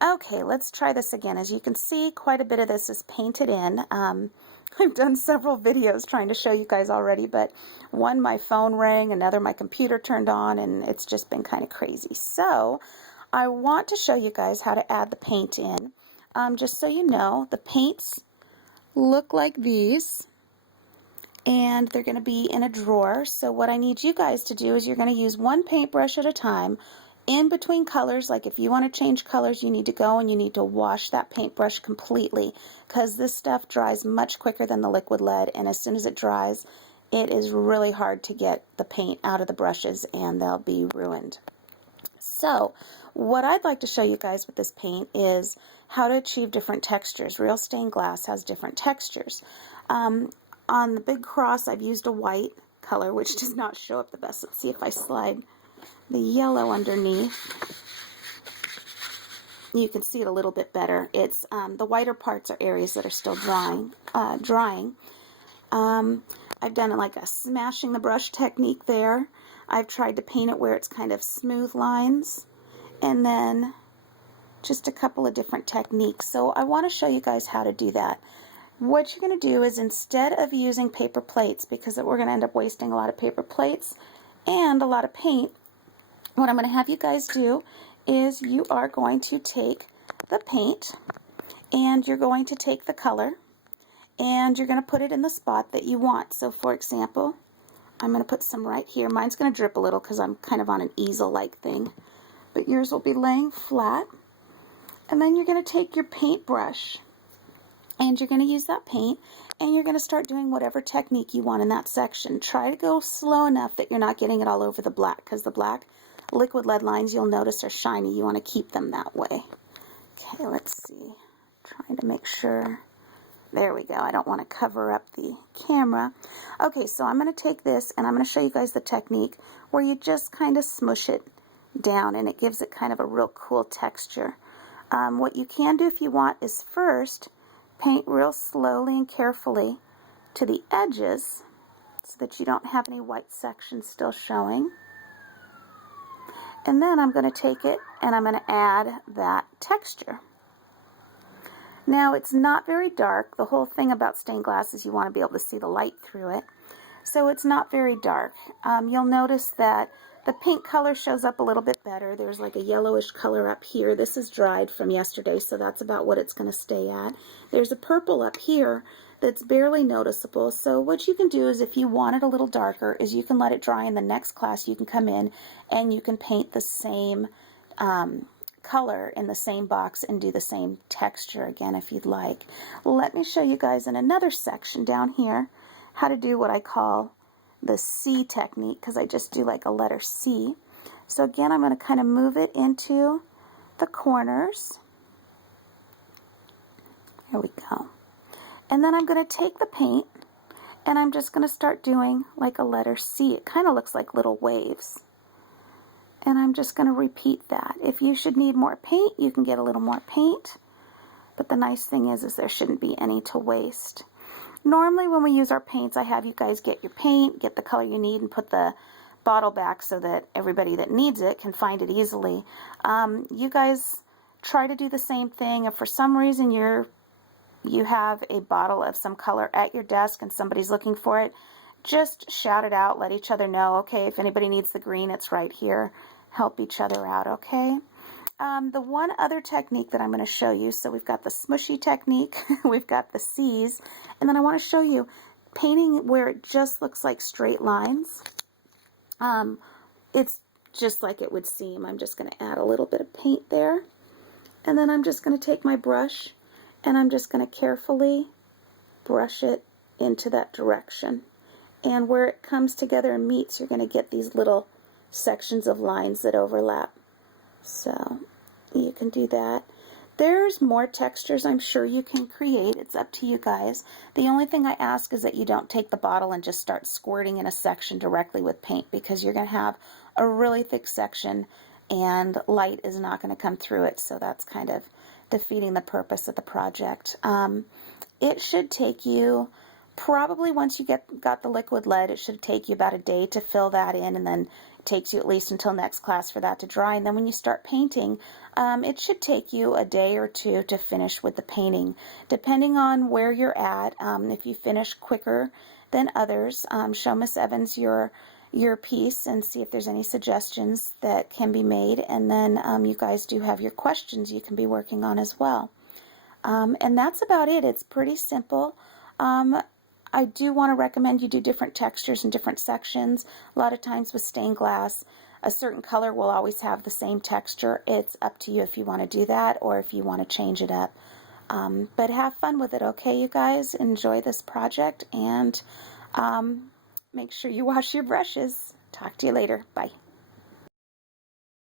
Okay, let's try this again. As you can see, quite a bit of this is painted in. I've done several videos trying to show you guys already, but one, my phone rang, another, my computer turned on, and it's just been kind of crazy. So I want to show you guys how to add the paint in. Just so you know, the paints look like these, and they're going to be in a drawer. So what I need you guys to do is you're going to use one paintbrush at a time. In between colors, like if you want to change colors, you need to go and you need to wash that paintbrush completely, because this stuff dries much quicker than the liquid lead, and as soon as it dries, it is really hard to get the paint out of the brushes and they'll be ruined. So what I'd like to show you guys with this paint is how to achieve different textures. Real stained glass has different textures. On the big cross, I've used a white color, which does not show up the best. Let's see if I slide the yellow underneath. You can see it a little bit better. It's the whiter parts are areas that are still drying. I've done like a smashing the brush technique there. I've tried to paint it where it's kind of smooth lines, and then just a couple of different techniques. So I want to show you guys how to do that. What you're going to do is, instead of using paper plates, because we're going to end up wasting a lot of paper plates and a lot of paint, what I'm going to have you guys do is you are going to take the paint and you're going to take the color and you're going to put it in the spot that you want. So for example, I'm going to put some right here. Mine's going to drip a little because I'm kind of on an easel-like thing, but yours will be laying flat. And then you're going to take your paintbrush and you're going to use that paint and you're going to start doing whatever technique you want in that section. Try to go slow enough that you're not getting it all over the black, because the black liquid lead lines, you'll notice, are shiny. You want to keep them that way. Okay, let's see. Trying to make sure. There we go. I don't want to cover up the camera. Okay, so I'm going to take this and I'm going to show you guys the technique where you just kind of smush it down and it gives it kind of a real cool texture. What you can do if you want is first paint real slowly and carefully to the edges so that you don't have any white sections still showing. And then I'm going to take it and I'm going to add that texture. Now it's not very dark. The whole thing about stained glass is you want to be able to see the light through it. So it's not very dark. You'll notice that the pink color shows up a little bit better. There's like a yellowish color up here. This is dried from yesterday, so that's about what it's going to stay at. There's a purple up here that's barely noticeable. So what you can do is, if you want it a little darker, is you can let it dry. In the next class you can come in and you can paint the same color in the same box and do the same texture again if you'd like. Let me show you guys in another section down here how to do what I call the C technique, because I just do like a letter C. So again, I'm going to kind of move it into the corners. There we go. And then I'm going to take the paint and I'm just going to start doing like a letter C. It kind of looks like little waves. And I'm just going to repeat that. If you should need more paint, you can get a little more paint. But the nice thing is there shouldn't be any to waste. Normally when we use our paints, I have you guys get your paint, get the color you need, and put the bottle back so that everybody that needs it can find it easily. You guys try to do the same thing. If for some reason you have a bottle of some color at your desk and somebody's looking for it, just shout it out, let each other know, okay, if anybody needs the green, it's right here. Help each other out, okay? The one other technique that I'm going to show you, so we've got the smushy technique, we've got the C's, and then I want to show you painting where it just looks like straight lines. It's just like it would seem. I'm just going to add a little bit of paint there, and then I'm just going to take my brush and I'm just going to carefully brush it into that direction. And where it comes together and meets, you're going to get these little sections of lines that overlap. So you can do that. There's more textures I'm sure you can create. It's up to you guys. The only thing I ask is that you don't take the bottle and just start squirting in a section directly with paint, because you're going to have a really thick section and light is not going to come through it. So that's kind of defeating the purpose of the project. It should take you, probably once you got the liquid lead, it should take you about a day to fill that in, and then takes you at least until next class for that to dry. And then when you start painting, it should take you a day or two to finish with the painting. Depending on where you're at, if you finish quicker than others, show Miss Evans your piece and see if there's any suggestions that can be made. And then you guys do have your questions you can be working on as well. And that's about it. It's pretty simple. I do want to recommend you do different textures in different sections. A lot of times with stained glass, a certain color will always have the same texture. It's up to you if you want to do that or if you want to change it up. But have fun with it, okay, you guys? Enjoy this project, and make sure you wash your brushes. Talk to you later. Bye.